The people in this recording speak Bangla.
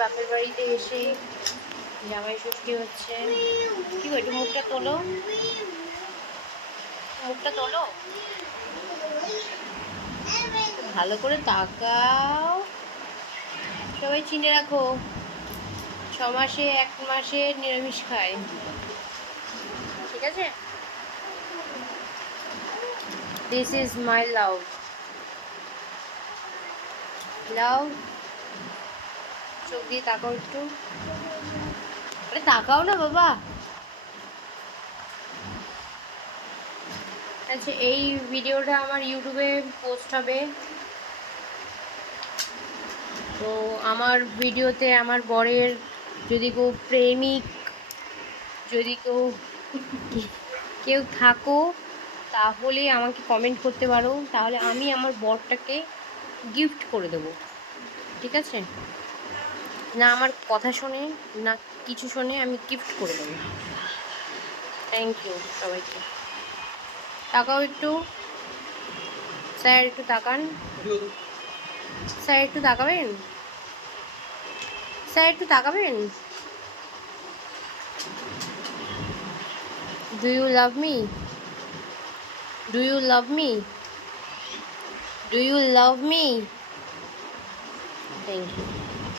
বাপের বাড়িতে এসে জামাই ষষ্ঠী হচ্ছে। কি গো, একটু মুখটা তোলো, মুখটা তোলো, ভালো করে তাকাও। সবাই চিনে রাখো, 6 মাসে 1 মাসে নিরামিষ খায়, ঠিক আছে? দিস ইজ মাই লাভ। লাভ, চোখ দিয়ে তাকাও একটু, আরে তাকাও না বাবা। আচ্ছা, এই ভিডিওটা আমার ইউটিউবে পোস্ট হবে, তো আমার ভিডিওতে আমার বরের যদি কেউ প্রেমিক, যদি কেউ কেউ থাকো, তাহলে আমাকে কমেন্ট করতে পারো, তাহলে আমি আমার বরটাকে গিফট করে দেবো, ঠিক আছে? না আমার কথা শোনে, না কিছু শোনে, আমি গিফট করে দেবো। থ্যাংক ইউ সবাইকে। তাকাও একটু, স্যার একটু তাকান, স্যার একটু তাকাবেন, স্যার একটু তাকাবেন। Do you love me? Do you love me? Do you love me? Thank you.